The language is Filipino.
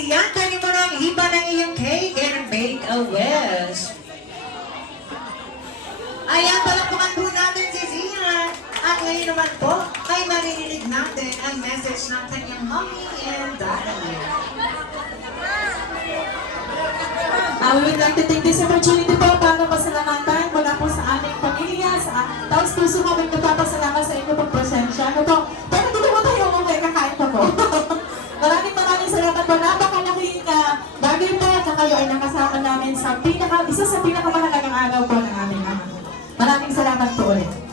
Sian, tayo mo ng iba ng iyong cake and make a wish. Ayan, palakpakan po natin si Sian. At ngayon naman po, ay maririnig natin ang message ng kanyang mommy and daddy. We would like to take this opportunity po para pasalamatan mula po sa aming pamilya, sa taos puso kami nagpapasalamat sa inyo pong presensya. Ano po? Pero dito po tayo umuwi, kakain pa po. maraming salamat po. Napakalaking bagay po at kayo ay nakasama namin sa isa sa pinakamahalagang araw po ng aming ama. Maraming salamat po ulit.